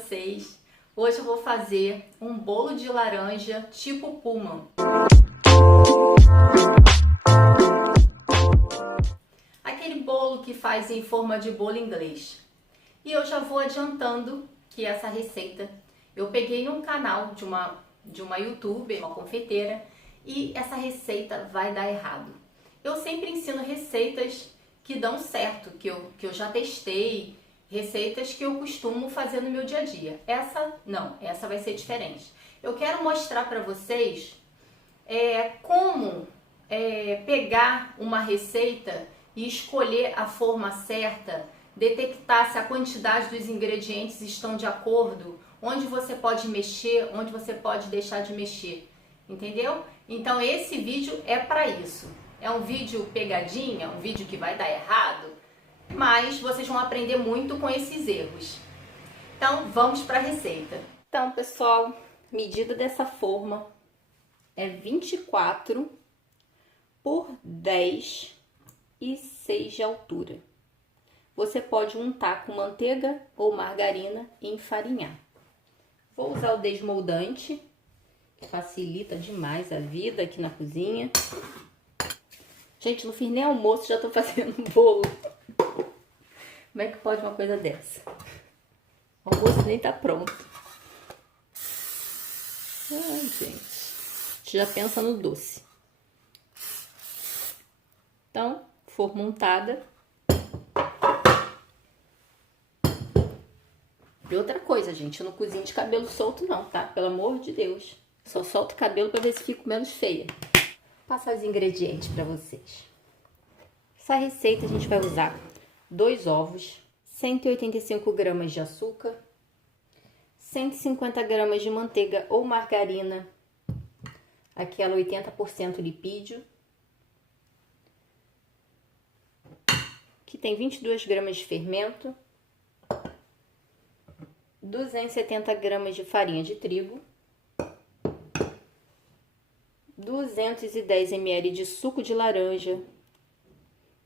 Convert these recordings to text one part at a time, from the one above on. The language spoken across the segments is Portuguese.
vocês? Hoje eu vou fazer um bolo de laranja tipo Pullman. Aquele bolo que faz em forma de bolo inglês. E eu já vou adiantando que essa receita eu peguei num canal de uma youtuber, uma confeiteira, e essa receita vai dar errado. Eu sempre ensino receitas que dão certo, que eu já testei, receitas que eu costumo fazer no meu dia a dia. Essa não, essa vai ser diferente. Eu quero mostrar para vocês como pegar uma receita e escolher a forma certa, detectar se a quantidade dos ingredientes estão de acordo, onde você pode mexer, onde você pode deixar de mexer, entendeu? Então esse vídeo é para isso. É um vídeo pegadinha, um vídeo que vai dar errado, mas vocês vão aprender muito com esses erros. Então vamos para a receita. Então pessoal, medida dessa forma é 24 por 10 e 6 de altura. Você pode untar com manteiga ou margarina e enfarinhar. Vou usar o desmoldante, que facilita demais a vida aqui na cozinha. Gente, não fiz nem almoço, já tô fazendo bolo. Como é que pode uma coisa dessa? O almoço nem tá pronto. Ai, gente. A gente já pensa no doce. Então, forma untada. E outra coisa, gente, eu não cozinho de cabelo solto não, tá? Pelo amor de Deus. Só solto o cabelo pra ver se fico menos feia. Vou passar os ingredientes pra vocês. Essa receita a gente vai usar 2 ovos, 185 gramas de açúcar, 150 gramas de manteiga ou margarina, aquela 80% lipídio, que tem 22 gramas de fermento, 270 gramas de farinha de trigo, 210 ml de suco de laranja,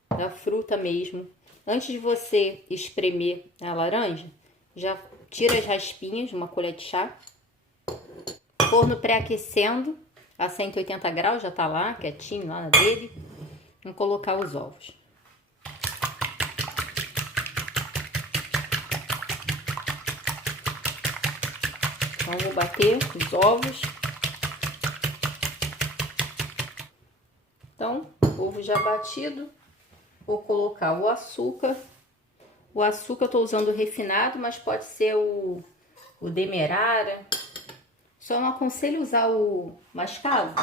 da fruta mesmo. Antes de você espremer a laranja, já tira as raspinhas, uma colher de chá. Forno pré-aquecendo a 180 graus, já tá lá, quietinho lá dele. Vamos colocar os ovos. Então, vou bater os ovos. Então, ovo já batido. Vou colocar o açúcar. O açúcar eu tô usando o refinado, mas pode ser o demerara. Só não aconselho usar o mascavo,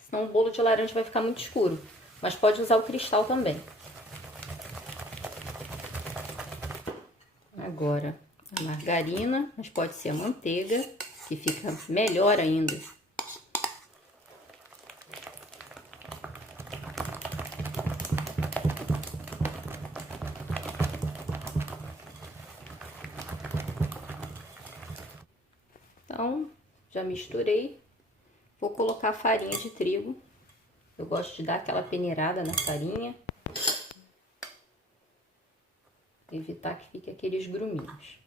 senão o bolo de laranja vai ficar muito escuro. Mas pode usar o cristal também. Agora a margarina, mas pode ser a manteiga, que fica melhor ainda. Então, já misturei. Vou colocar a farinha de trigo. Eu gosto de dar aquela peneirada na farinha. Evitar que fique aqueles gruminhos.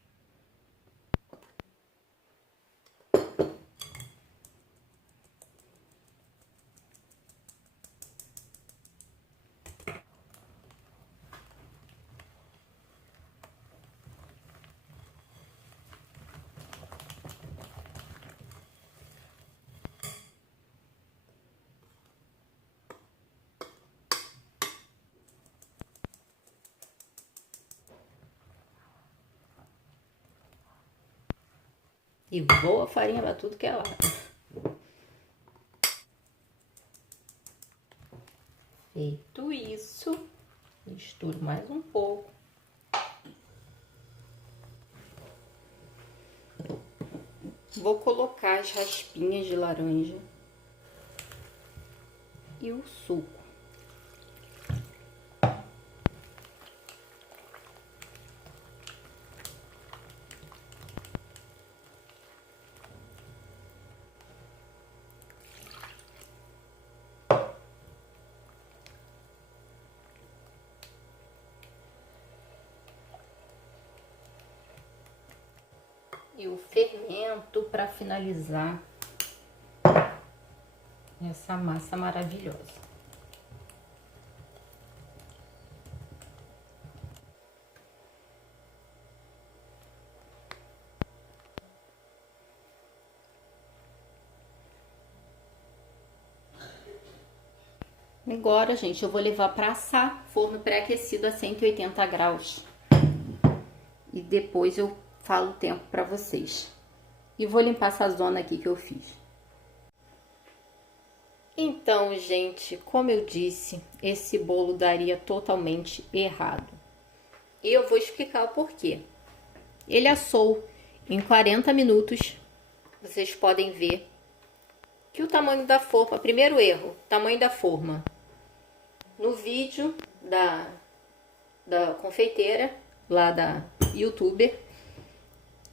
E voa a farinha pra tudo que é lado. Feito isso, misturo mais um pouco. Vou colocar as raspinhas de laranja e o suco. e o fermento para finalizar essa massa maravilhosa. Agora, gente, eu vou levar para assar, forno pré-aquecido a 180 graus. E depois eu falo o tempo para vocês. E vou limpar essa zona aqui que eu fiz. Então, gente, como eu disse, esse bolo daria totalmente errado. E eu vou explicar o porquê. Ele assou em 40 minutos. Vocês podem ver que o tamanho da forma, primeiro erro, tamanho da forma. No vídeo da confeiteira, lá da youtuber,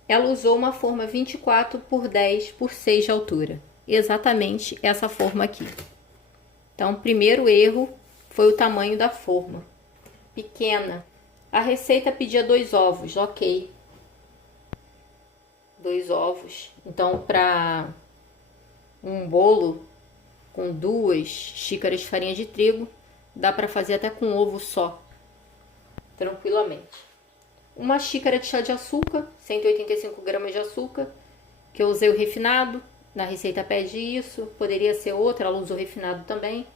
ela usou uma forma 24 por 10 por 6 de altura. Exatamente essa forma aqui. Então, o primeiro erro foi o tamanho da forma. Pequena. A receita pedia 2 ovos, ok. 2 ovos. Então, para um bolo com 2 xícaras de farinha de trigo, dá para fazer até com ovo só, tranquilamente. Uma xícara de chá de açúcar, 185 gramas de açúcar, que eu usei o refinado, na receita pede isso, poderia ser outra, ela usou refinado também.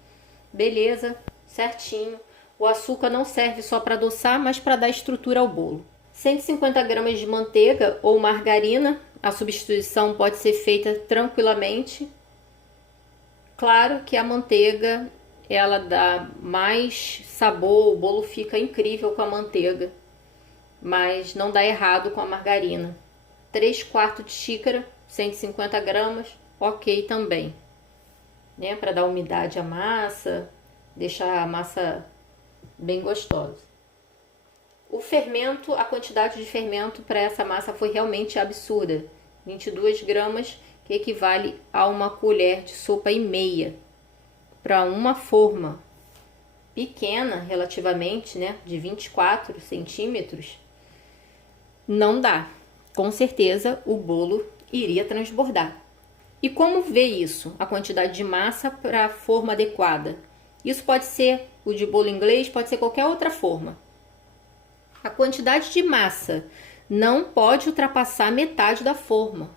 Beleza, certinho. O açúcar não serve só para adoçar, mas para dar estrutura ao bolo. 150 gramas de manteiga ou margarina, a substituição pode ser feita tranquilamente. Claro que a manteiga, ela dá mais sabor, o bolo fica incrível com a manteiga, mas não dá errado com a margarina. 3/4 de xícara, 150 gramas, ok também, né? Para dar umidade à massa, deixar a massa bem gostosa. O fermento, a quantidade de fermento para essa massa foi realmente absurda. 22 gramas, que equivale a uma colher de sopa e meia. Para uma forma pequena, relativamente, né, de 24 centímetros, não dá. Com certeza o bolo iria transbordar. E como ver isso? A quantidade de massa para a forma adequada. Isso pode ser o de bolo inglês, pode ser qualquer outra forma. A quantidade de massa não pode ultrapassar metade da forma.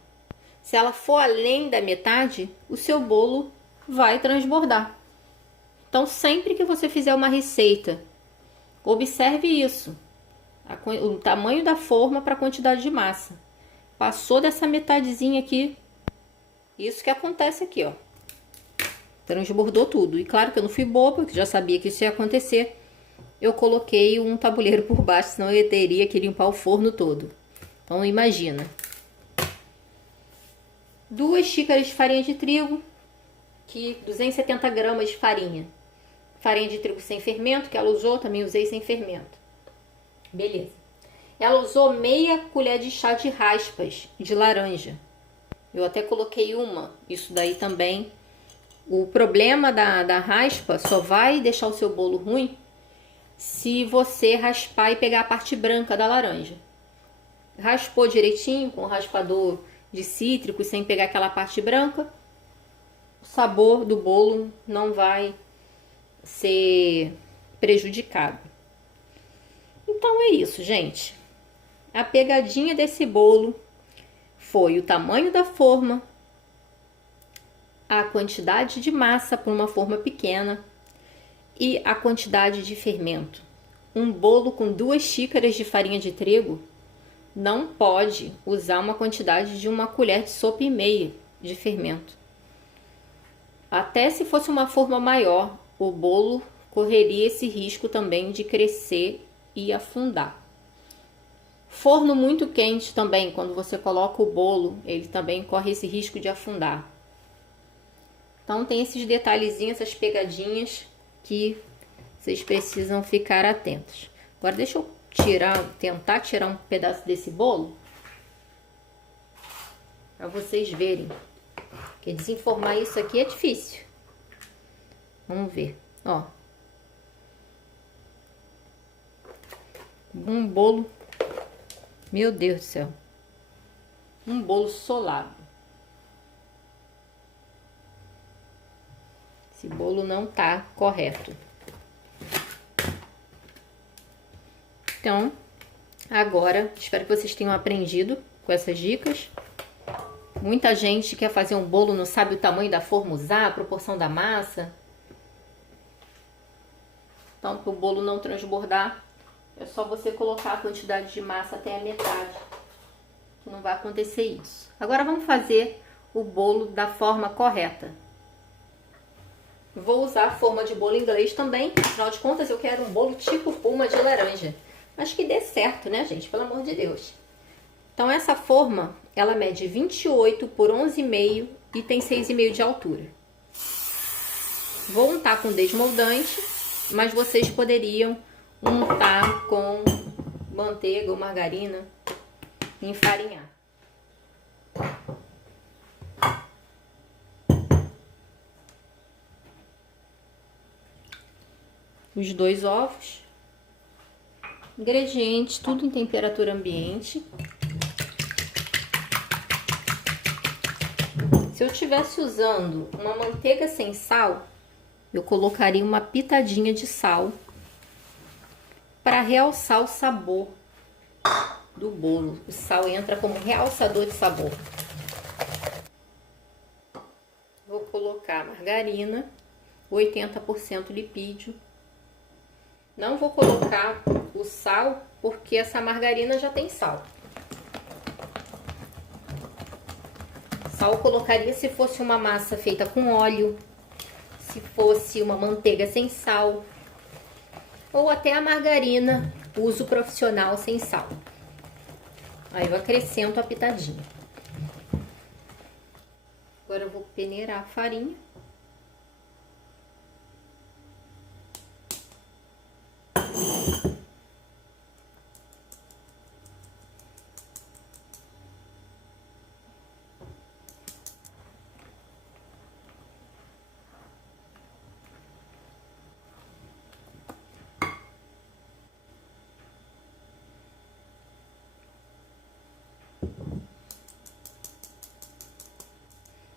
Se ela for além da metade, o seu bolo vai transbordar. Então, sempre que você fizer uma receita, observe isso. O tamanho da forma para a quantidade de massa. Passou dessa metadezinha aqui, isso que acontece aqui, ó. Transbordou tudo. E claro que eu não fui boba, porque já sabia que isso ia acontecer. Eu coloquei um tabuleiro por baixo, senão eu teria que limpar o forno todo. Então, imagina. 2 xícaras de farinha de trigo, que 270 gramas de farinha. Farinha de trigo sem fermento, que ela usou, também usei sem fermento. Beleza. Ela usou meia colher de chá de raspas de laranja. Eu até coloquei uma, isso daí também. O problema da raspa só vai deixar o seu bolo ruim se você raspar e pegar a parte branca da laranja. Raspou direitinho com o raspador de cítrico, sem pegar aquela parte branca, o sabor do bolo não vai ser prejudicado. Então é isso, gente. A pegadinha desse bolo foi o tamanho da forma, a quantidade de massa para uma forma pequena e a quantidade de fermento. Um bolo com 2 xícaras de farinha de trigo não pode usar uma quantidade de uma colher de sopa e meia de fermento. Até se fosse uma forma maior, o bolo correria esse risco também de crescer e afundar. Forno muito quente também, quando você coloca o bolo, ele também corre esse risco de afundar. Então tem esses detalhezinhos, essas pegadinhas que vocês precisam ficar atentos. Agora deixa eu tentar tirar um pedaço desse bolo para vocês verem. Porque desenformar isso aqui é difícil. Vamos ver, ó. Um bolo, meu Deus do céu. um bolo solado. Esse bolo não tá correto. Então, agora, espero que vocês tenham aprendido com essas dicas. Muita gente quer fazer um bolo, não sabe o tamanho da forma usar, a proporção da massa. Então, para o bolo não transbordar, é só você colocar a quantidade de massa até a metade. Que não vai acontecer isso. Agora vamos fazer o bolo da forma correta. Vou usar a forma de bolo inglês também. Afinal de contas, eu quero um bolo tipo puma de laranja. Mas que dê certo, né, gente? Pelo amor de Deus. Então, essa forma, ela mede 28 por 11,5 e tem 6,5 de altura. Vou untar com desmoldante, mas vocês poderiam untar com manteiga ou margarina e enfarinhar. Os 2 ovos. Ingredientes, tudo em temperatura ambiente. Se eu estivesse usando uma manteiga sem sal, eu colocaria uma pitadinha de sal para realçar o sabor do bolo. O sal entra como realçador de sabor. Vou colocar margarina, 80% lipídio. Não vou colocar o sal, porque essa margarina já tem sal. Sal eu colocaria se fosse uma massa feita com óleo, se fosse uma manteiga sem sal, ou até a margarina uso profissional sem sal. Aí eu acrescento a pitadinha. Agora eu vou peneirar a farinha.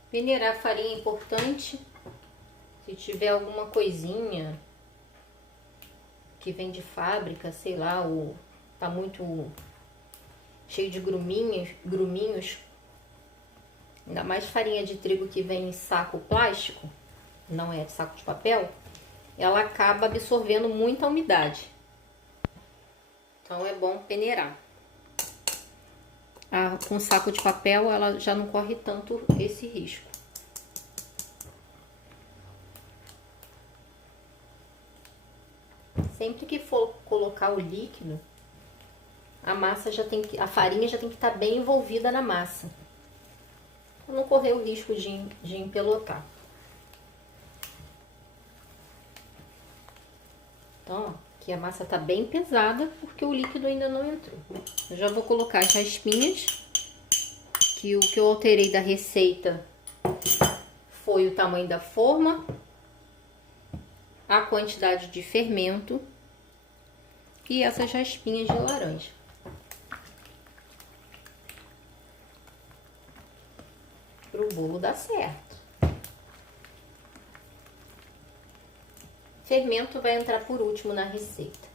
Peneirar a farinha é importante. Se tiver alguma coisinha que vem de fábrica, sei lá, ou tá muito cheio de gruminhos, ainda mais farinha de trigo que vem em saco plástico, não é saco de papel, ela acaba absorvendo muita umidade. Então é bom peneirar. Com saco de papel ela já não corre tanto esse risco. Sempre que for colocar o líquido, a farinha já tem que estar bem envolvida na massa, para não correr o risco de empelotar. Então, ó, aqui a massa tá bem pesada porque o líquido ainda não entrou. Eu já vou colocar as raspinhas, que o que eu alterei da receita foi o tamanho da forma, a quantidade de fermento e essas raspinhas de laranja. Para o bolo dar certo. Fermento vai entrar por último na receita.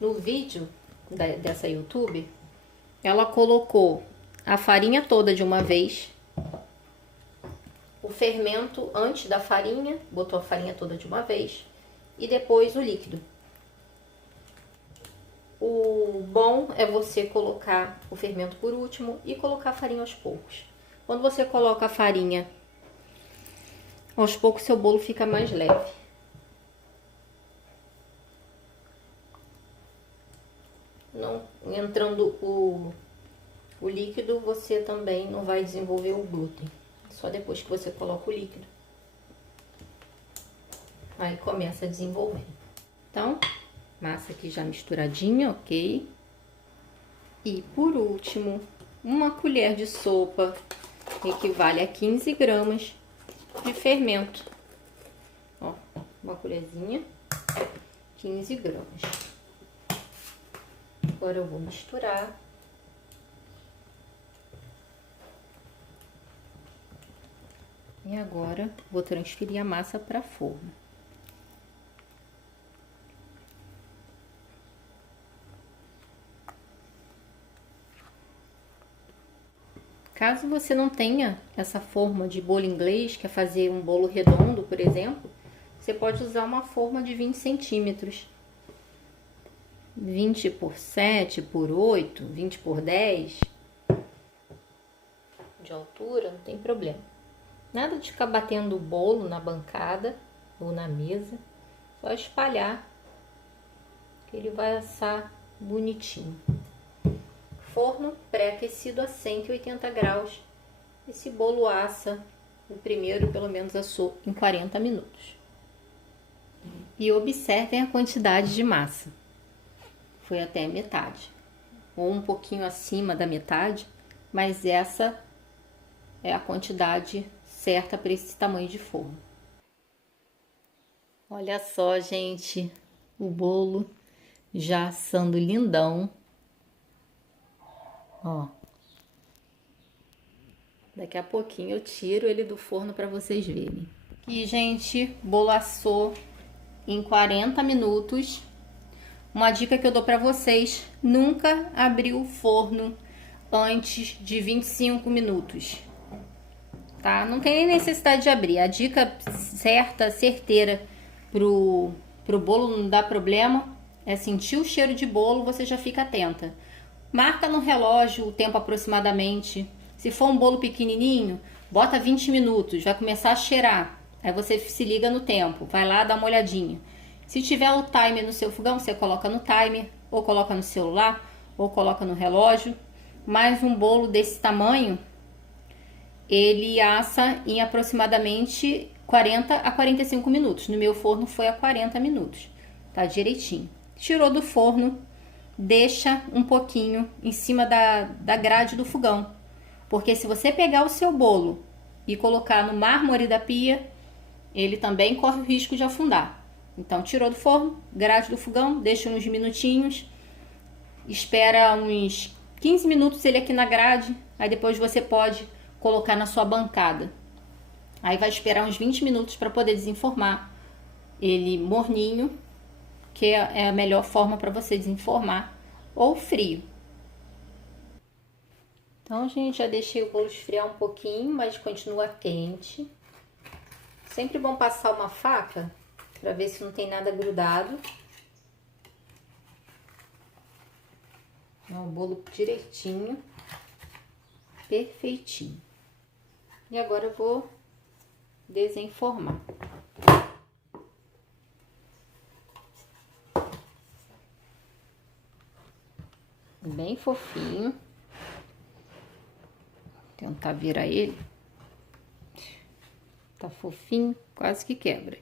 No vídeo dessa YouTube, ela colocou a farinha toda de uma vez, o fermento antes da farinha, botou a farinha toda de uma vez e depois o líquido. O bom é você colocar o fermento por último e colocar a farinha aos poucos. Quando você coloca a farinha aos poucos, seu bolo fica mais leve. Não entrando o líquido, você também não vai desenvolver o glúten. Só depois que você coloca o líquido, aí começa a desenvolver. Então, massa aqui já misturadinha, ok? E por último, uma colher de sopa equivale a 15 gramas de fermento. Ó, uma colherzinha, 15 gramas. Agora eu vou misturar. E agora vou transferir a massa para a forma. Caso você não tenha essa forma de bolo inglês, quer fazer um bolo redondo, por exemplo, você pode usar uma forma de 20 centímetros. 20 por 7 por 8, 20 por 10 de altura, não tem problema. Nada de ficar batendo o bolo na bancada ou na mesa, só espalhar que ele vai assar bonitinho. Forno pré-aquecido a 180 graus. Esse bolo assa, o primeiro pelo menos assou em 40 minutos. E observem a quantidade de massa. Foi até a metade, ou um pouquinho acima da metade, mas essa é a quantidade certa para esse tamanho de forno. Olha só, gente, o bolo já assando lindão. Ó, daqui a pouquinho eu tiro ele do forno para vocês verem. E, gente, o bolo assou em 40 minutos. Uma dica que eu dou para vocês: nunca abrir o forno antes de 25 minutos, tá? Não tem nem necessidade de abrir. A dica certa, certeira pro bolo não dar problema é sentir o cheiro de bolo, você já fica atenta. Marca no relógio o tempo aproximadamente. Se for um bolo pequenininho, bota 20 minutos, vai começar a cheirar. Aí você se liga no tempo, vai lá dar uma olhadinha. Se tiver o timer no seu fogão, você coloca no timer, ou coloca no celular, ou coloca no relógio. Mas um bolo desse tamanho, ele assa em aproximadamente 40 a 45 minutos. No meu forno foi a 40 minutos, tá direitinho. Tirou do forno, deixa um pouquinho em cima da grade do fogão. Porque se você pegar o seu bolo e colocar no mármore da pia, ele também corre o risco de afundar. Então, tirou do forno, grade do fogão, deixa uns minutinhos, espera uns 15 minutos ele aqui na grade, aí depois você pode colocar na sua bancada. Aí vai esperar uns 20 minutos para poder desenformar ele morninho, que é a melhor forma para você desenformar, ou frio. Então, gente, já deixei o bolo esfriar um pouquinho, mas continua quente. Sempre bom passar uma faca para ver se não tem nada grudado. O bolo direitinho, perfeitinho. E agora eu vou desenformar. Bem fofinho. Tentar virar ele. Tá fofinho, quase que quebra.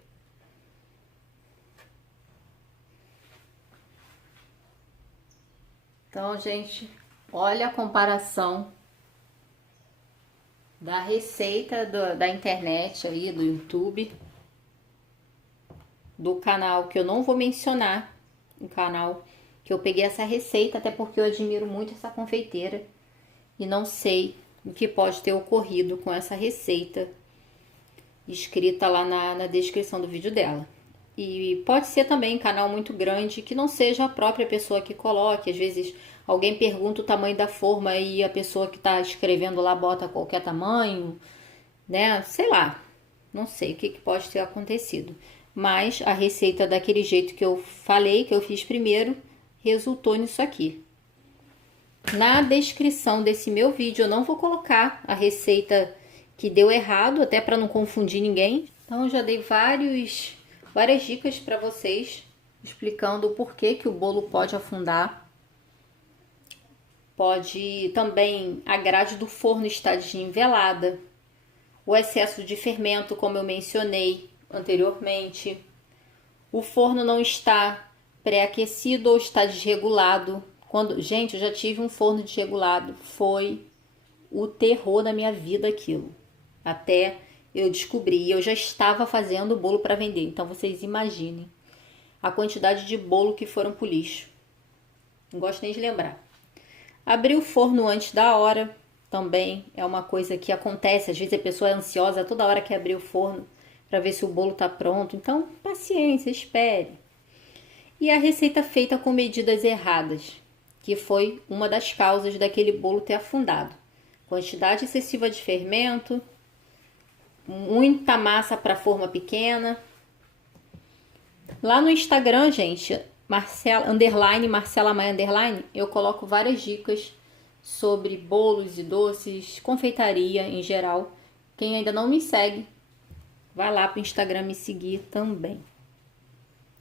Então, gente, olha a comparação da receita da internet aí, do YouTube, do canal que eu não vou mencionar, um canal que eu peguei essa receita, até porque eu admiro muito essa confeiteira e não sei o que pode ter ocorrido com essa receita escrita lá na descrição do vídeo dela. E pode ser também canal muito grande, que não seja a própria pessoa que coloque. Às vezes alguém pergunta o tamanho da forma e a pessoa que está escrevendo lá bota qualquer tamanho, né? Sei lá, não sei o que pode ter acontecido. Mas a receita daquele jeito que eu falei, que eu fiz primeiro, resultou nisso aqui. Na descrição desse meu vídeo eu não vou colocar a receita que deu errado, até para não confundir ninguém. Então eu já dei várias dicas para vocês, explicando o porquê que o bolo pode afundar. Pode também a grade do forno estar desnivelada, o excesso de fermento, como eu mencionei anteriormente, o forno não está pré-aquecido ou está desregulado. Gente, eu já tive um forno desregulado, foi o terror da minha vida aquilo. Até eu descobri, eu já estava fazendo o bolo para vender, então vocês imaginem a quantidade de bolo que foram pro lixo. Não gosto nem de lembrar. Abrir o forno antes da hora também é uma coisa que acontece. Às vezes a pessoa é ansiosa toda hora que abrir o forno para ver se o bolo está pronto. Então, paciência, espere. E a receita feita com medidas erradas, que foi uma das causas daquele bolo ter afundado. Quantidade excessiva de fermento, muita massa para forma pequena. Lá no Instagram, gente, Marcela Maia _, eu coloco várias dicas sobre bolos e doces, confeitaria em geral. Quem ainda não me segue, vai lá pro Instagram me seguir também.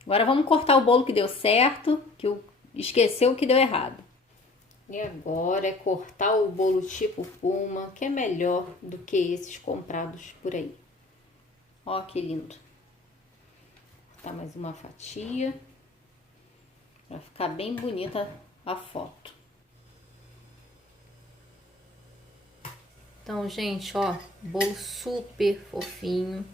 Agora vamos cortar o bolo que deu certo, que eu esqueceu o que deu errado. E agora é cortar o bolo tipo Puma, que é melhor do que esses comprados por aí. Ó que lindo. Vou cortar mais uma fatia para ficar bem bonita a foto. Então, gente, ó, bolo super fofinho.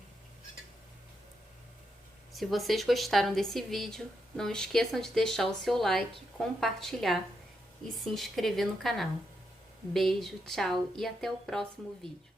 Se vocês gostaram desse vídeo, não esqueçam de deixar o seu like, compartilhar e se inscrever no canal. Beijo, tchau e até o próximo vídeo.